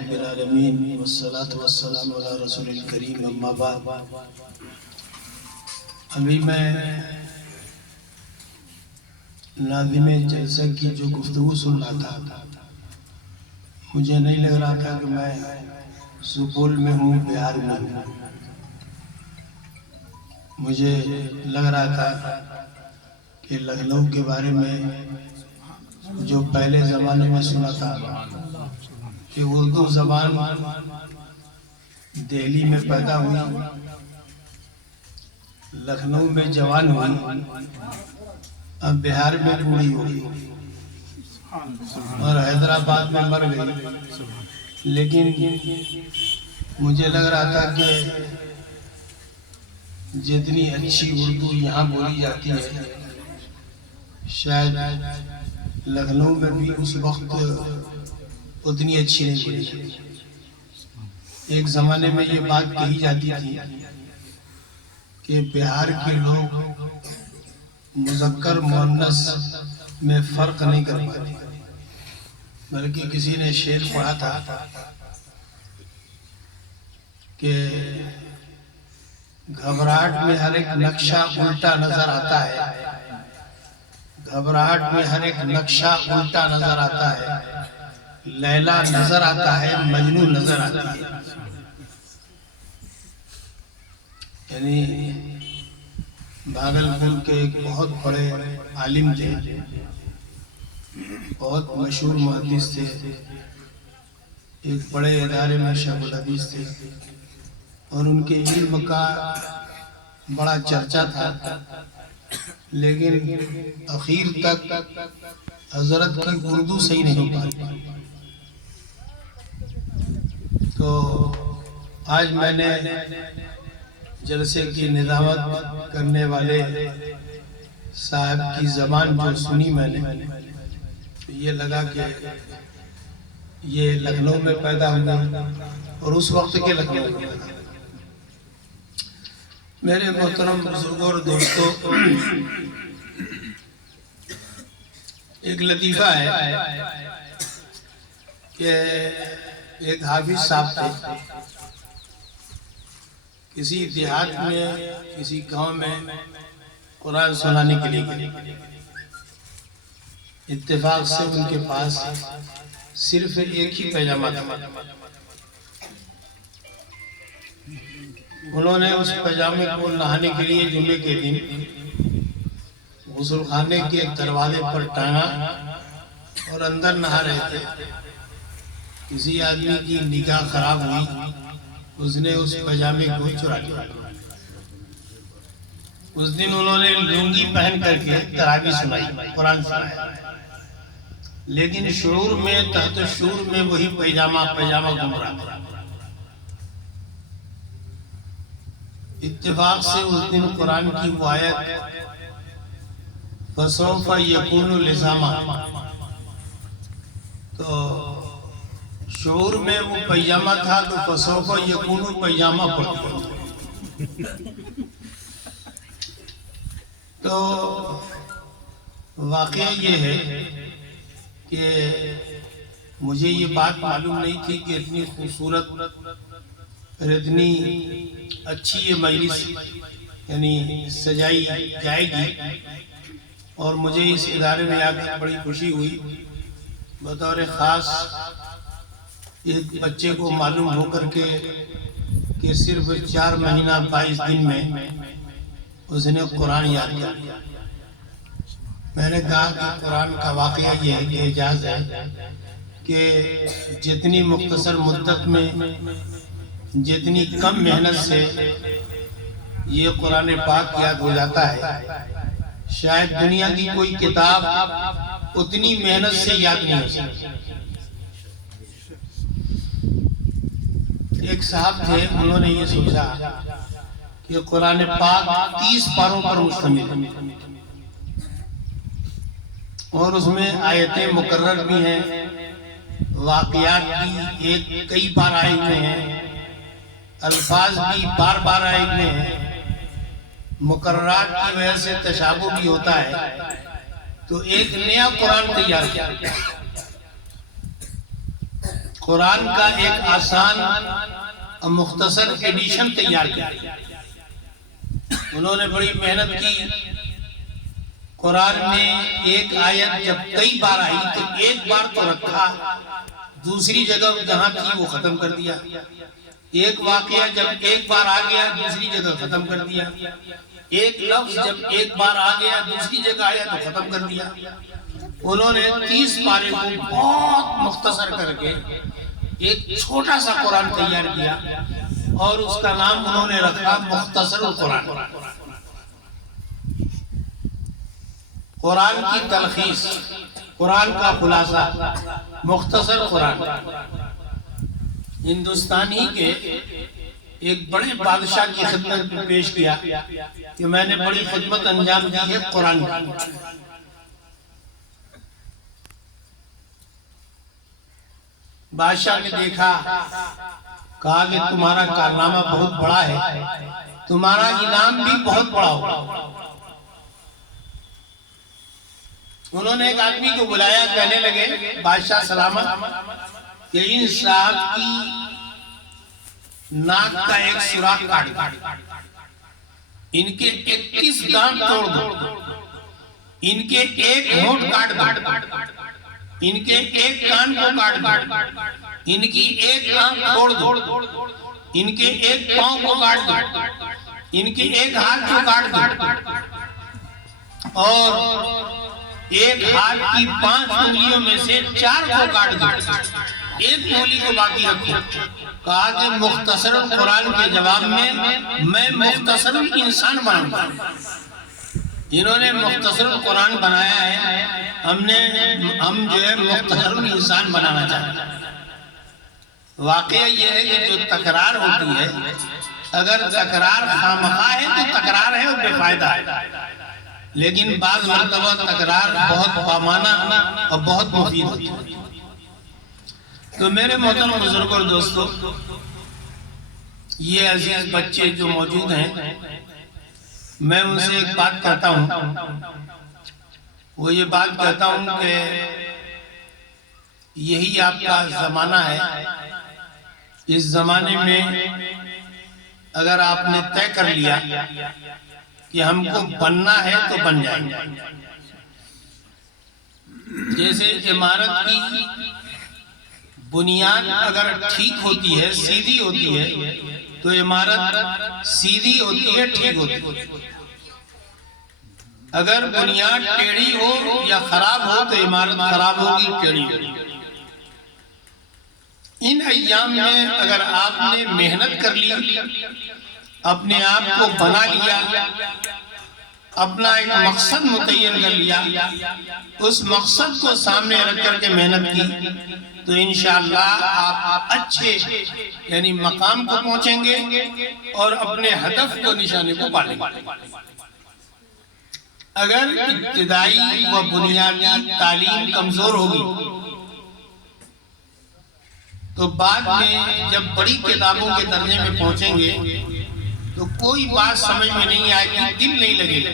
رب العالمین والصلاة والسلام علی رسول الکریم اما بعد۔ ابھی میں ناظم جلسہ کی جو گفتگو سن رہا تھا، مجھے نہیں لگ رہا تھا کہ میں سپول میں ہوں، بہار میں ہوں۔ مجھے لگ رہا تھا کہ لکھنؤ کے بارے میں جو پہلے زمانے میں سنا تھا کہ اردو زبان دہلی میں پیدا ہوئی، لکھنؤ میں جوان ہوئی، اب بہار میں بوڑھی ہوئی اور حیدرآباد میں مر گئی۔ لیکن مجھے لگ رہا تھا کہ جتنی اچھی اردو یہاں بولی جاتی ہے، شاید لکھنؤ میں بھی اس وقت اتنی اچھی نہیں بولی جاتی۔ ایک زمانے میں یہ بات کہی جاتی تھی کہ بہار کے لوگ مذکر مؤنث میں فرق نہیں کر پاتے، بلکہ کسی نے شعر پڑھا تھا کہ گھبراہٹ میں ہر ایک نقشہ الٹا نظر آتا ہے، گھبراہٹ میں ہر ایک نقشہ الٹا نظر آتا ہے، لیلا نظر آتا ہے، مجنوں نظر آتی ہے۔ یعنی بھاگلپور کے ایک بہت بڑے عالم تھے، بہت مشہور محدث تھے، ایک بڑے ادارے میں شیخ الحدیث تھے، اور ان کے علم کا بڑا چرچا تھا، لیکن اخیر تک حضرت کی اردو صحیح نہیں ہو پائی۔ تو آج میں نے جلسے کی نظامت کرنے والے صاحب کی زبان جو سنی میں نے، یہ لگا کہ یہ لکھنؤ میں پیدا ہوا اور اس وقت کے لکھنؤ میں پیدا ہوا۔ میرے محترم بزرگوں اور دوستوں، ایک لطیفہ ہے کہ ایک حافظ صاحب تھے، کسی دیہات میں کسی گاؤں میں قرآن سنانے کے لیے گئے۔ اتفاق سے ان کے پاس صرف ایک ہی پیجامہ تھا۔ انہوں نے اس پیجامے کو نہانے کے لیے جمعے کے دن غسل خانے کے دروازے پر ٹانگا اور اندر نہا رہے تھے۔ کسی آدمی کی نگاہ خراب ہوئی، اس نے اس پیجامے کو چرا لیا۔ اس دن انہوں نے لنگی پہن کر کے تراویح سنائی، قرآن سنایا، لیکن شعور میں تحت شعور میں وہی پیجامہ گھوم رہا تھا۔ اتفاق سے اس دن قرآن کی وہ آیت فَسَوْفَ يَكُونُ لِزَامًا، تو شعور میں وہ پیجامہ تھا تو فَسَوْفَ يَكُونُ پیجامہ پڑ گیا۔ تو واقعہ یہ ہے کہ مجھے یہ بات معلوم نہیں تھی کہ اتنی خوبصورت اور اتنی اچھی یہ مجلس یعنی سجائی جائے گی، اور مجھے اس ادارے میں آ کر بڑی خوشی ہوئی۔ بطور خاص ایک بچے کو معلوم ہو کر کے کہ صرف 4 مہینہ 22 دن میں اس نے قرآن یاد کر لیا۔ میں نے کہا کہ قرآن کا واقعہ یہ ہے کہ اعجاز ہے کہ جتنی مختصر مدت میں، جتنی کم محنت سے یہ قرآن پاک یاد ہو جاتا ہے، شاید دنیا کی کوئی کتاب اتنی محنت سے یاد نہیں ہو سکتی۔ ایک صاحب تھے، انہوں نے یہ سوچا کہ قرآن پاک 30 پاروں پر مشتمل ہے، اور اس میں آیتیں مقرر بھی ہیں، واقعات بھی کئی بار آئے ہوئے ہیں، الفاظ بھی بار بار آئے ہوئے ہیں، مقررات کی وجہ سے تشابہ بھی ہوتا ہے، تو ایک نیا قرآن تیار کیا۔ قرآن کا ایک آسان اور مختصر ایڈیشن تیار کیا. انہوں نے بڑی محنت کی. قرآن میں ایک آیت جب کئی بار آئی تو ایک بار تو رکھا، دوسری جگہ جہاں تھی وہ ختم کر دیا. ایک واقعہ جب ایک بار آ گیا دوسری جگہ ختم کر دیا. ایک لفظ جب ایک بار آ گیا دوسری جگہ آیا تو ختم کر دیا. انہوں نے 30 پارے کو بہت مختصر کر کے ایک چھوٹا سا قرآن تیار کیا اور اس کا نام انہوں نے رکھا مختصر القرآن. قرآن کی تلخیص، قرآن کا خلاصہ، مختصر قرآن. ہندوستانی کے ایک بڑے بادشاہ کی خدمت میں پیش کیا کہ میں نے بڑی خدمت انجام دی ہے قرآن کی. بادشاہ نے دیکھا، کہا کہ تمہارا کارنامہ بہت بڑا ہے، تمہارا انعام بھی بہت بڑا ہوگا. انہوں نے ایک آدمی کو بلایا، کہنے لگے بادشاہ سلامت کہ ان صاحب کی ناک کا ایک سوراخ کاٹ دو، ان کے 31 دانت توڑ دو، ان کے ایک ہونٹ کاٹ دو، ان کے ایک کان کو کاٹ دو، ان کی ایک آنکھ توڑ دو، ان کے ایک پاؤں کو کاٹ دو، ان کے ایک ہاتھ کو کاٹ دو، اور ایک ہاتھ کی 5 انگلیوں میں سے 4 کو کاٹ دو، ایک انگلی کو باقی رکھو. کہا کہ مختصر قرآن کے جواب میں مختصر انسان بناؤں گا. انہوں نے مختصر قرآن بنایا ہے، ہم جو ہے مختصر انسان بنانا چاہتے ہیں. واقعہ یہ ہے کہ جو تکرار ہوتی ہے، اگر تکرار خامخواہ ہے تو تکرار ہے اور بے فائدہ ہے، لیکن بعض مرتبہ تکرار بہت بامانہ اور بہت مفید ہوتی ہے. تو میرے محترم بزرگوں اور دوستو، یہ عزیز بچے جو موجود ہیں، میں ان سے ایک بات کہتا ہوں. وہ یہ بات کہتا ہوں کہ یہی آپ کا زمانہ ہے. اس زمانے میں اگر آپ نے طے کر لیا کہ ہم کو بننا ہے تو بن جائیں گے. جیسے عمارت کی بنیاد اگر ٹھیک ہوتی ہے، سیدھی ہوتی ہے، تو عمارت سیدھی ہوتی ہے، ٹھیک ہوتی ہے. اگر بنیاد ٹیڑھی ہو یا خراب ہو تو عمارت خراب ہوگی، ٹیڑھی ہوگی. ان ایام میں اگر آپ نے محنت کر لی، اپنے آپ کو بنا لیا، اپنا ایک مقصد متعین کر لیا، اس مقصد کو سامنے رکھ کر کے محنت کی، تو انشاءاللہ آپ اچھے یعنی مقام کو پہنچیں گے اور اپنے ہدف کو، نشانے کو پالیں گے. اگر ابتدائی و بنیادی تعلیم کمزور ہوگی تو بعد میں جب بڑی کتابوں کے درجے میں پہنچیں گے تو کوئی بات سمجھ میں نہیں آئے گی، دل نہیں لگے گا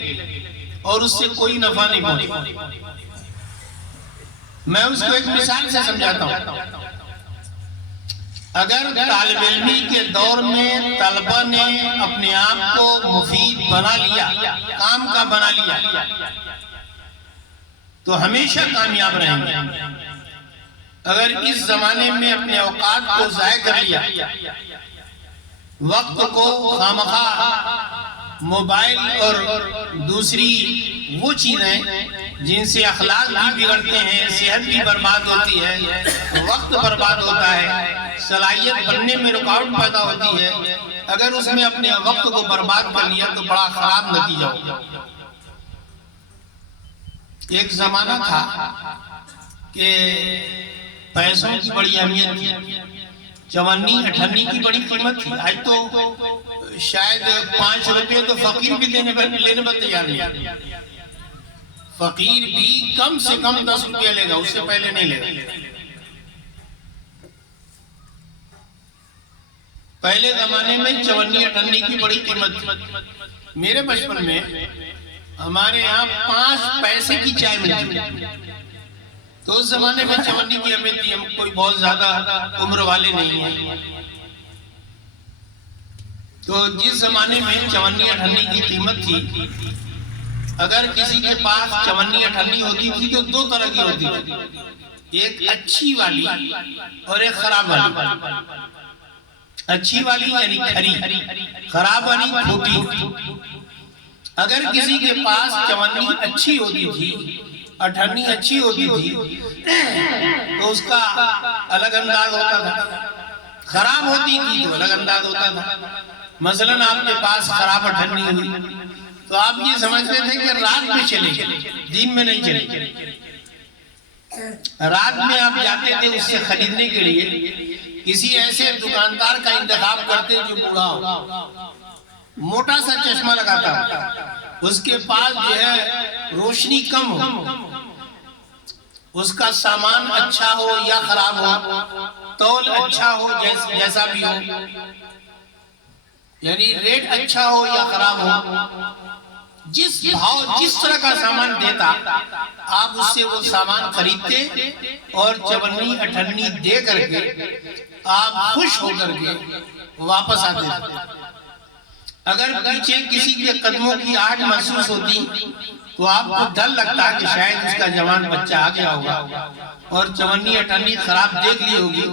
اور اس سے کوئی نفع نہیں پہنچے گا. میں اس کو ایک مثال سے سمجھاتا ہوں. اگر طالب علمی کے دور میں طلبہ نے اپنے آپ کو مفید بنا لیا، کام کا بنا لیا، تو ہمیشہ کامیاب رہیں گے. اگر اس زمانے میں اپنے اوقات کو ضائع کر لیا، وقت کو خامخواہ موبائل اور دوسری وہ چیزیں جن سے اخلاق بھی بگڑتے ہیں، صحت بھی برباد ہوتی ہے، وقت برباد ہوتا ہے، صلاحیت بننے میں رکاوٹ پیدا ہوتی ہے، اگر اس میں اپنے وقت کو برباد کر لیا تو بڑا خراب نتیجہ ہوگا. ایک زمانہ تھا کہ پیسوں کی بڑی اہمیت تھی، چونی اٹھنی کی بڑی قیمت تھی. آج تو شاید 5 روپے تو فقیر بھی لینے پر تیار نہیں. فقیر بھی کم سے کم 10 روپے لے گا، اس سے پہلے نہیں لے گا. پہلے زمانے میں چونی اٹھنی کی بڑی قیمت تھی. میرے بچپن میں ہمارے یہاں 5 پیسے کی چائے ملتی. تو اس زمانے میں چونی کی اہمیت تھی، ہم کوئی بہت زیادہ عمر والے نہیں ہیں، تو جس زمانے میں چونی اٹھنی کی قیمت تھی، اگر کسی کے پاس چونی اٹھنی ہوتی تھی تو دو طرح کی ہوتی تھی، ایک اچھی والی اور ایک خراب والی۔ اچھی والی یعنی کھری، خراب والی کھوٹی۔ اگر کسی کے پاس چونی اچھی ہوتی تھی، اٹھنی اچھی ہوتی تھی، تو اس کا الگ انداز ہوتا تھا، خراب ہوتی تھی تو الگ انداز ہوتا تھا۔ مثلاً آپ کے پاس خراب اٹھنی ہوئی تو آپ یہ سمجھتے تھے کہ رات میں چلے گی، دن میں نہیں چلے گی۔ رات میں آپ جاتے تھے اس سے خریدنے کے لیے، کسی ایسے دکاندار کا انتخاب کرتے جو بوڑھا ہو، موٹا سا چشمہ لگاتا ہو، اس کے پاس جو ہے روشنی کم ہو، اس کا سامان اچھا ہو یا خراب ہو، تول اچھا ہو جیسا بھی ہو، یعنی ریٹ اچھا ہو یا خراب ہو، جس بھاؤ جس طرح کا سامان دیتا آپ اس سے وہ سامان خریدتے اور چونی اٹھنی دے کر کے آپ خوش ہو کر کے واپس آتے تھے۔ اگر پیچھے کسی کے قدموں کی آہٹ محسوس ہوتی تو آپ کو ڈر لگتا کہ شاید اس کا جوان بچہ آ گیا ہوگا اور چونی اٹھنی خراب دیکھ لی ہوگی،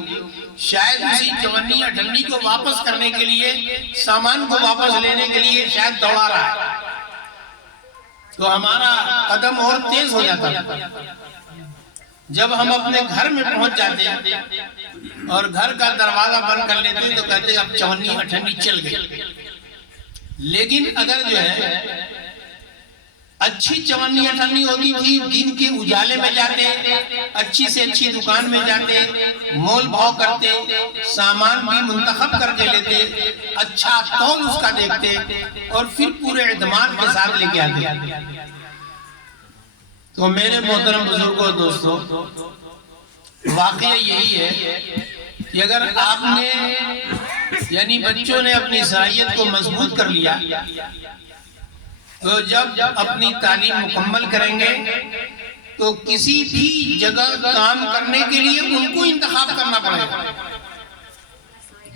شاید اسی چونی اٹھنی کو واپس کرنے کے لیے، سامان کو واپس لینے کے لیے شاید دوڑا رہا ہے، تو ہمارا قدم اور تیز ہو جاتا ہے۔ جب ہم اپنے گھر میں پہنچ جاتے اور گھر کا دروازہ بند کر لیتے تو کہتے اب چونی اٹھنی چل گئی۔ لیکن اگر جو ہے اچھی چونی اٹھنی ہوتی تھی، دن کے اجالے میں جاتے، اچھی سے اچھی دکان میں جاتے، مول بھاؤ کرتے، سامان بھی منتخب کر کے لیتے، اچھا تول اس کا دیکھتے اور پھر پورے اعتماد کے ساتھ لے کے آتے۔ تو میرے محترم بزرگوں دوستوں، واقعہ یہی ہے کہ اگر آپ نے یعنی بچوں نے اپنی صلاحیت کو مضبوط کر لیا تو جب اپنی تعلیم مکمل کریں گے تو کسی بھی جگہ کام کرنے کے لیے ان کو انتخاب کرنا پڑے گا۔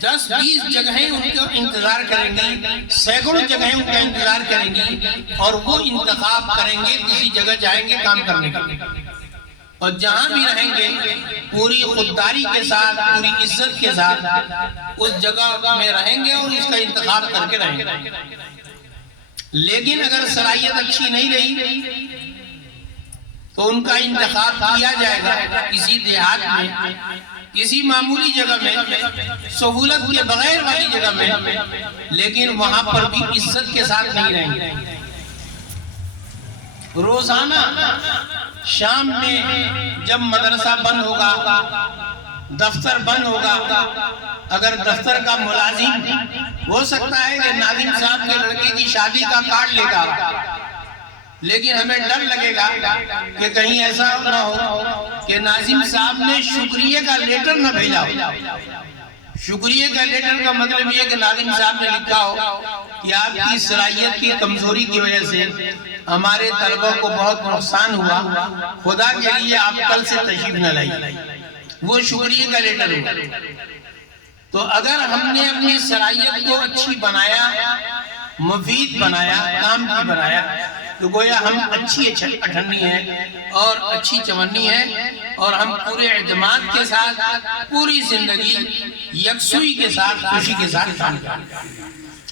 10-20 جگہیں ان کا انتظار کریں گی، سینکڑوں جگہیں ان کا انتظار کریں گی اور وہ انتخاب کریں گے، کسی جگہ جائیں گے کام کرنے کے لیے، اور جہاں بھی رہیں گے پوری خودداری کے ساتھ، پوری عزت کے ساتھ اس جگہ میں رہیں گے اور اس کا انتخاب کر کے رہیں گے۔ لیکن اگر صلاحیت اچھی نہیں رہی تو ان کا انتخاب کیا جائے گا کسی دیہات میں، کسی معمولی جگہ میں، سہولت کے بغیر والی جگہ میں، لیکن وہاں پر بھی عزت کے ساتھ نہیں رہیں گے۔ روزانہ شام میں جب مدرسہ بند ہوگا، دفتر بند ہوگا، اگر دفتر کا ملازم ہو سکتا ہے کہ ناظم صاحب کے لڑکے کی شادی کا کارڈ لے گا، لیکن ہمیں ڈر لگے گا کہ کہیں ایسا نہ ہو کہ ناظم صاحب نے شکریہ کا لیٹر نہ بھیجا ہو۔ شکریہ کا لیٹر کا مطلب یہ کہ ناظم صاحب نے لکھا ہو کہ آپ کی صلاحیت کی کمزوری کی وجہ سے ہمارے طلبہ کو بہت نقصان ہوا، خدا کے لیے آپ کل سے تشریف نہ لائیے، وہ شکریہ کا لیٹر ہوگا۔ تو اگر ہم نے اپنی صلاحیت کو اچھی بنایا، مفید بنایا، کام کی بنایا، تو گویا ہم اچھی اٹھنی ہیں اور اچھی چونی ہیں، اور ہم پورے اعتماد کے ساتھ پوری زندگی یکسوئی کے ساتھ، خوشی کے ساتھ کام کریں۔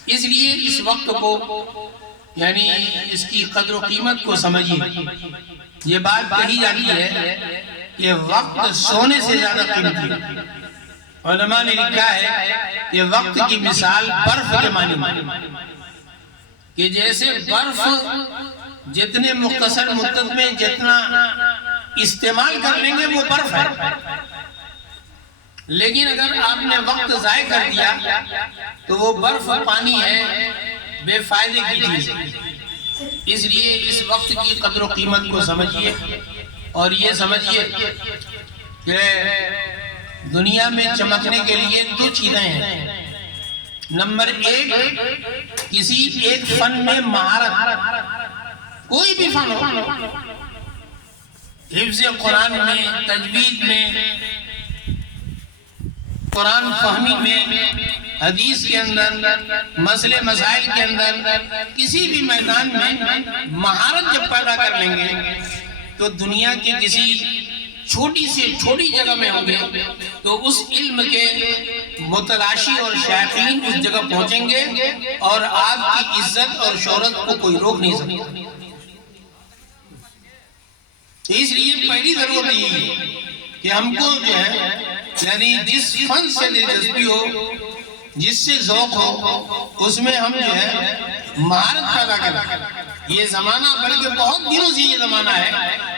اس لیے اس وقت کو یعنی اس کی قدر و قیمت کو سمجھیے۔ یہ بات کہی جاتی ہے کہ وقت سونے سے زیادہ قیمتی ہے۔ علماء نے لکھا ہے کہ وقت کی مثال برف کے مانند، کہ جیسے برف جتنے مختصر مدت میں جتنا استعمال کر لیں گے وہ برف ہے، لیکن اگر آپ نے وقت ضائع کر دیا تو وہ برف پانی ہے، بے فائدے کی چیز ہے۔ اس لیے اس وقت کی قدر و قیمت کو سمجھیے اور یہ سمجھیے کہ دنیا میں چمکنے کے لیے دو چیزیں ہیں۔ نمبر 1، کسی ایک فن میں مہارت، کوئی بھی فن ہو، حفظ قرآن میں، تجوید میں، قرآن فہمی میں، حدیث کے اندر، مسئلے مسائل کے اندر، کسی بھی میدان میں مہارت جب پیدا کر لیں گے تو دنیا کی کسی چھوٹی سے چھوٹی جگہ میں ہوں گے تو اس علم کے متلاشی اور شائقین اس جگہ پہنچیں گے اور آپ کی عزت اور شہرت کو کوئی روک نہیں سکتا۔ اس لیے پہلی ضرورت یہ ہے کہ ہم کو جو ہے یعنی جس فن سے دلچسپی ہو، جس سے ذوق ہو، اس میں ہم جو ہے مہارت پیدا کریں۔ یہ زمانہ بلکہ بہت دنوں سے یہ زمانہ ہے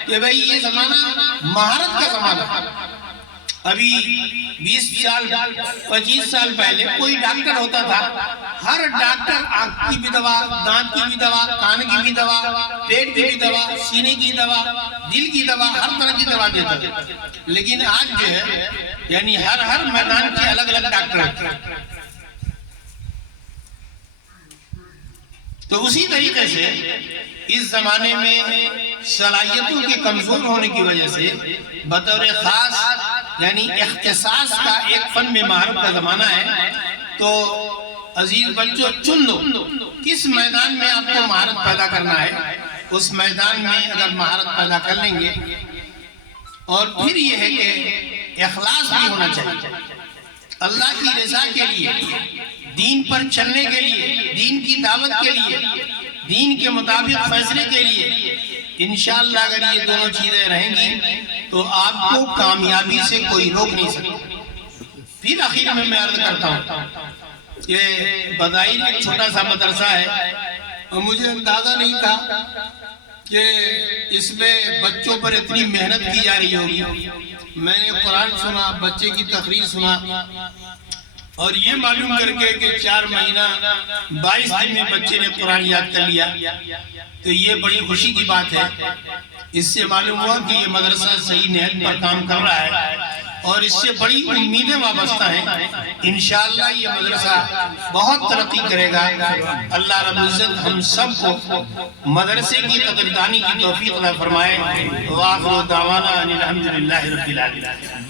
کہ بھئی یہ زمانہ مہارت کا زمانہ ہے۔ ابھی 20 سال 25 سال پہلے کوئی ڈاکٹر ہوتا تھا، ہر ڈاکٹر آنکھ کی بھی دوا، دانت کی بھی دوا، کان کی بھی دوا، پیٹ کی بھی دوا، سینے کی دوا، دل کی دوا، ہر طرح کی دوا دیتا تھا۔ لیکن آج جو ہے یعنی ہر میدان کے الگ الگ ڈاکٹر ہیں۔ تو اسی طریقے سے اس زمانے میں صلاحیتوں کے کمزور ہونے کی وجہ سے بطور خاص یعنی اختصاص کا ایک فن میں مہارت کا زمانہ ہے۔ تو عزیز بچوں چن لو کس میدان میں آپ کو مہارت پیدا کرنا ہے، اس میدان میں اگر مہارت پیدا کر لیں گے، اور پھر یہ ہے کہ اخلاص بھی ہونا چاہیے اللہ کی رضا کے لیے، دین پر چلنے کے لیے، دین کی دعوت کے لیے، دین کے مطابق فیصلے کے لیے۔ انشاءاللہ اگر یہ دونوں چیزیں رہیں گی تو آپ کو کامیابی سے کوئی روک نہیں سکتا۔ پھر آخر میں عرض کرتا ہوں کہ بدائر ایک چھوٹا سا مدرسہ ہے اور مجھے اندازہ نہیں تھا کہ اس میں بچوں پر اتنی محنت کی جا رہی ہوگی۔ میں نے قرآن سنا، بچے کی تقریر سنا، اور یہ معلوم کر کے کہ 4 مہینہ 22 دن میں بچے نے قرآن یاد کر لیا تو یہ بڑی خوشی کی بات ہے۔ اس سے معلوم ہوا کہ یہ مدرسہ صحیح نہج پر کام کر رہا ہے اور اس سے بڑی امیدیں وابستہ ہیں۔ انشاءاللہ یہ مدرسہ بہت ترقی کرے گا۔ اللہ رب العزت ہم سب کو مدرسے کی قدردانی کی توفیق عطا فرمائے۔ وآخر دعوانا ان الحمدللہ رب العالمین۔